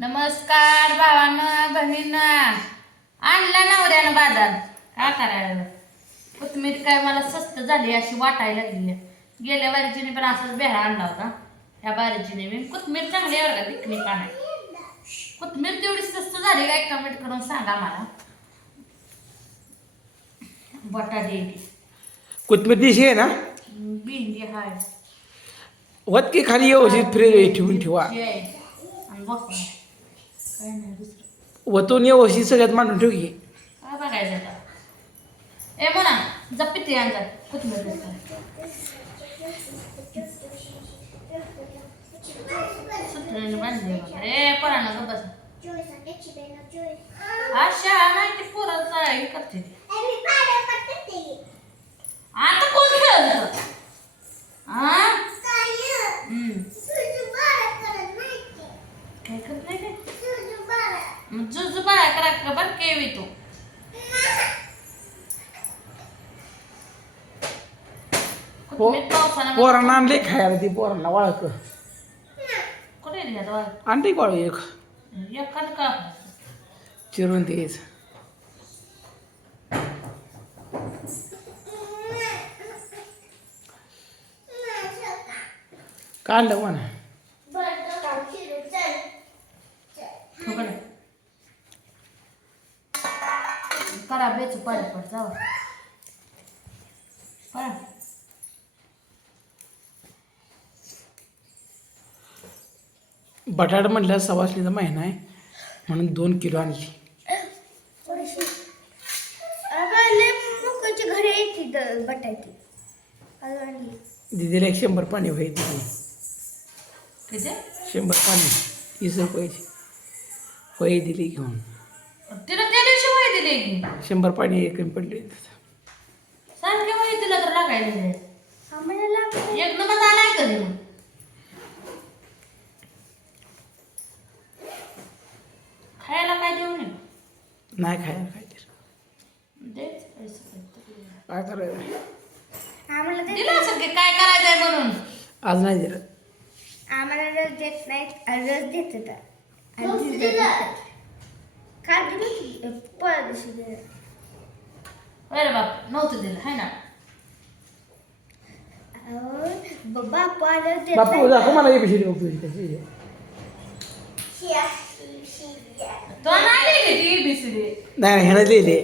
नमस्कार भावांनो बहिणींनो. आणला नवऱ्यानं बाजार. काय करायला कोथमीर काय मला स्वस्त झाली अशी वाटायला लागली. गेल्या बारीचीने पण असाच बेहरा आणला होता. ह्या बारीचीने मी कोथमीर चांगली आहे बरं का, दिखणी का नाही. कोथमीर तेवढी स्वस्त झाली काय कमेंट करून सांगा मला. बटाटे कोथमीर दिशी आहे ना, भेंडी हाय वत की खाली व्यवस्थित फ्रीज ठेवून ठेवा. आणि बस काय नाही दुसरं. वतून व्यवस्थित सगळ्यात मांडून ठेव की. काय बघायचं आता. ए म्हणा जप्पी आणजा कोथमीर सुटण्याने बांधले बघा. ए पोरांना गं बस. अशा नाही ते पोराचं हे करते ती. आता कोण खेळत होतं? काय करत नाही ते जुजू बाळा करा का बरं केवी तो. पोरांना आणले खायला, ती पोरांना वाळक कुठे नाही आता आणते वाळ एक एखादं का चिरून तेच काढलं म्हणा. करा बेच पड जावा पड. बटाटा म्हटलं सवासणीचा महिना आहे म्हणून 2 किलो आणली. बटाटे दिदीला 100 पाणी होई दिली. किती 100 पाणी 20 रुपयाची होई दिली घेऊन. तिला त्या दिवशी वही दिली की 100 पाणी एक पडले. सारखे वही तिला तर लागायला एक नंबर आलाय कधी मग. खायला काय देऊ नये नाही खायला काहीतरी देच पैसे काय करायचं. दिलं असं की काय करायचंय म्हणून. आज नाही दिलं. आम्हाला रस देत नाहीत, रस देत काल दिलं परवा दिवशी दिलं. अरे बाप नव्हतं दिलं हाय ना. बापू आलं देत बापू दाखव मला एबीसीडी उपयोगी त्याची. तो नाही लिहिली ती एबीसीडी. नाही ह्यानं लिहिले,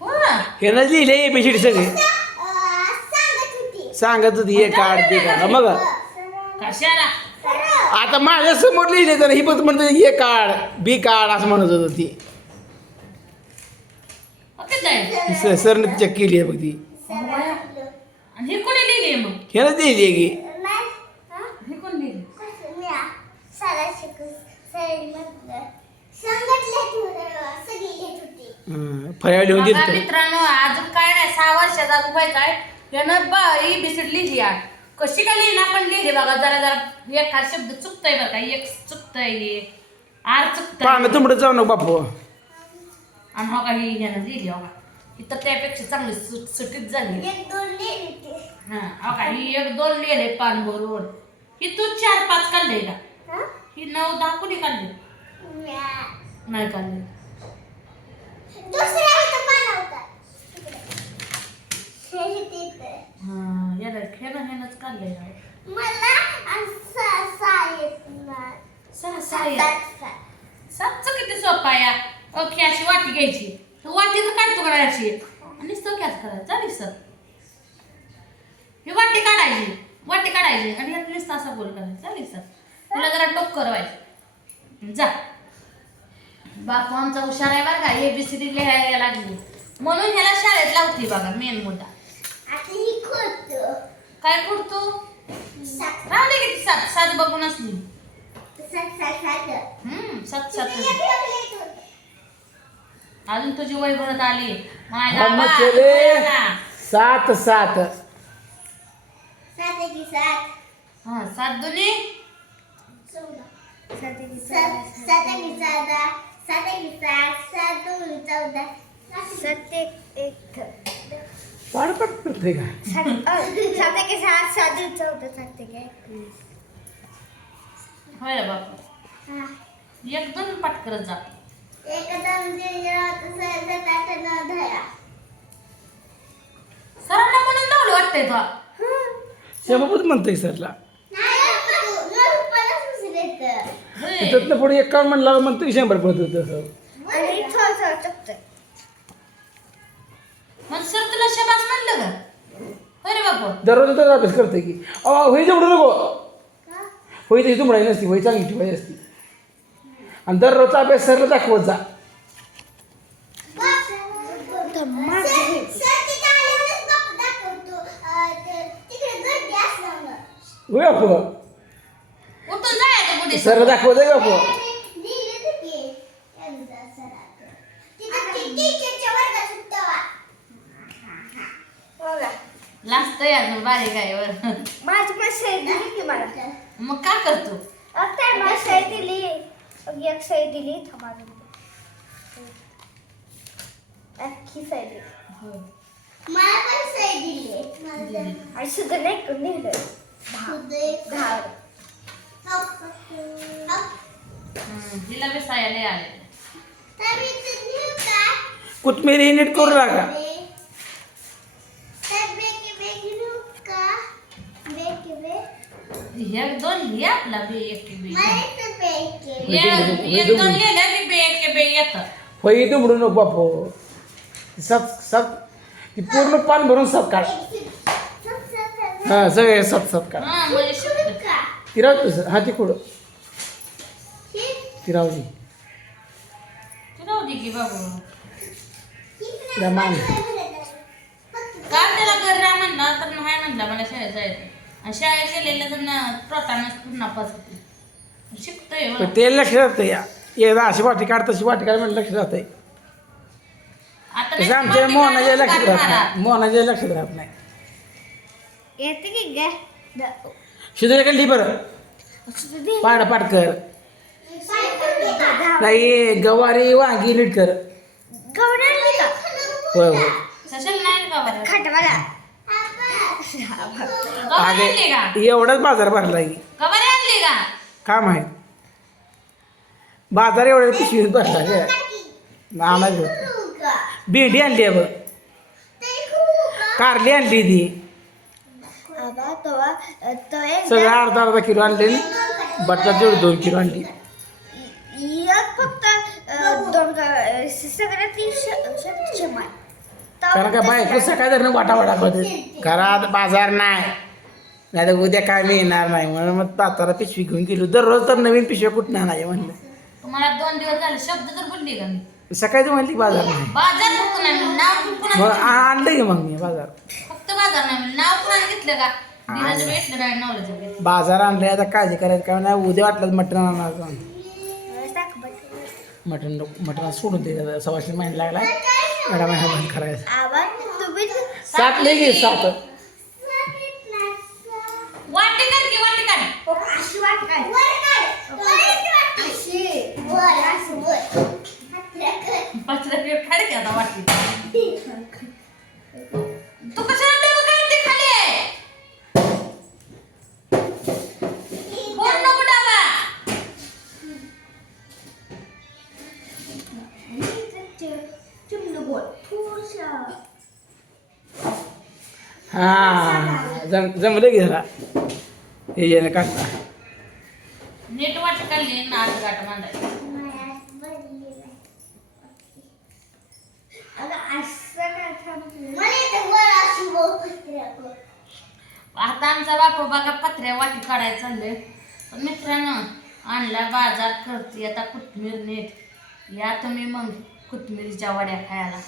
हो ना ह्यानं लिहिले एबीसीडी सगळे सांगत होती हे काढ ते काढ. मग कशाला आता माझ्या समोर लिहिले तर ही पण म्हणते हे काढ बी काढ असं म्हणत होत ती. ओके जाईल. सरने चेक केली आहे बघ ती. आणि हे कोणी लिहिली मग. ह्यानं लिहिली आहे की हे कोण लिहिली. फळ्या लिहून बघा दिली. मित्रांनो अजून काय नाही 6 वर्षाचा व्हायचा आहे. यानं एबीसीडी लिहिली आहे. कशी काय लिहिली आपण लिहिली बघा. जरा जरा एखादा शब्द चुकतोय बरं का. एक चुकतंय आर चुकतंय पाहणं तुमचं जाऊ नको बापू. आणि हो का ही ह्यानं लिहिली हो का. इथं त्यापेक्षा चांगली सुटीत झाली. हा हो का ही 1-2 लिहिले पान बरोबर. ही तू 4-5 काढले का. ही 9-10 कुणी काढले नाही काढले. हा याला ह्यानंच काढले. सातचं किती सोपा या. ओके अशी वाटी घ्यायची. तर वाटी तर काढतो करायची आणि सगळ्याच करायचं चालेल सर. ही वाटी काढायची आणि यात नुसतं असा गोल करायचा चालेल सर. तुला जरा टोक करवायचं जा. बापू आमचा हुशार आहे बघा. एबीसीडी लिहायला लागली म्हणून ह्याला शाळेत लावती बघा. मेन मुद्दा काय करतो राहिले किती 7 बघून असली. 7 अजून तुझी वय भरत आली. मग केले 7 7. हा 7 दुनी पाडपट करते का. 7 के 7 7 14 7 के 21. होय रे बापू. एकदम पाठ करत जा. सरांना म्हणून धावलं वाटतंय तुला. शेबाबूच म्हणतोय सरला होय. तिथं पुढे एक काळ म्हणलं म्हणतोय 100 पडत होतं. आणि थोडं थोडं चुकतं. मग सर तुला शबास म्हणलं का? होय रे बापू. दररोज तर अभ्यास करतोय की होई जमडू नको. होई तशी तुमडाई नसती, होई चांगली ठेवायची असती. आणि दररोजचा अभ्यास सरला दाखवत जा. होय बापू उठून जायचं कुठे सरला दाखवत आहे बापू. लाजतंय अजून बारीक आहे वर. माझी पण सही दिली की मला. मग काय करतो? त्या मला सही दिली. एक सही दिली थांबा. अख्खी सही दिली. मला पण सही दिली. आणि सुद्धा नाही करून लिहिलं. 10. तिला बी सायाला आले. कोथमीर ही नीट करू लागा. एक दोन हे आपला बी एक बी होय एक दोन लिहिल्या की बी एक बी येतं. होई दुमडू नको बापू. सत ती पूर्ण पान भरून सत काढ. हा सगळे सत काढ. हा म्हणजे शिकतो. ती राहू तुझं हा ती कुठं ती राहू दे. तू राहू दे की बाबू. तिला मान का त्याला घर राहा म्हणला तर नाही म्हणला मला शाळेत जायचं. आणि शाळेत गेलेलं तर प्रतानच पूर्ण पास होते. शिकतोय पण ते लक्ष राहतं या एकदा अशी वाटी काढ तशी वाटी काढ म्हणजे लक्ष राहतंय. आता तसं आमच्या मोहनाच्या लक्षात राहत नाही. मोहनाच्या लक्षात राहत नाही. येते की ग शिदुऱ्या काढली बरं पाठ कर. नाही गवारी वांगी नीट कर. गवडली का होय होय कशाला नाही रे बाबा. खाट मला गवारी आणली का? एवढाच बाजार भरला की गवारी आणली का? काय माहित बाजार एवढ्या पिशवीत भरला काय आणायचं होतं. भेंडी आणली आहे बघ. कारली आणली ती आबा तो एक सगळं अर्धा किलो आणले. बटाटा तेवढी 2 किलो आणली. फक्त सगळ्यात शेमाय कारण का बायको सकाळी जर वाटा करते घरात बाजार नाही तर उद्या काय मिळणार नाही म्हणून मग ताताला पिशवी घेऊन गेलो. दररोज तर नवीन पिशव्या कुठं आणायच्या म्हणलं. तुम्हाला 2 दिवस झाले शब्द तर बोलली का मी? सकाळी तर म्हणली बाजार नाही बाजार फक्त नाही म्हणलं. नाव पण मग कोणाचं आणलं की मग मी बाजार. फक्त बाजार नाही म्हणलं. नाव कोणाला घेतलं का? दिनाचं भेटलं नाही नवऱ्याचं भेटलं. बाजार आणले आता काळजी करायचं काय नाही. उद्या वाटलं मटण आणणार. मटण सोडून दे. सवाशे महिना लागला एवढा महिना बंद करायचा. आबा तुम्ही 7 नाही घे 7. वाटी कर की वाटी काढ. अशी वाट काय पत्र काढ की आता वाटी. तू कशाला डबं काढते खाली? कोण नको डबा? हा जमलं की जरा हे याने काढता. नीट वाटी काढली नाच गाठ मांडायची. आता आमचा बापू बघा पत्र्या वाटी काढायला चाललंय. पण मित्रांनो आणला बाजार करते आता कोथमीर नीट. या तुम्ही मग कोथमिरीच्या वड्या खायला.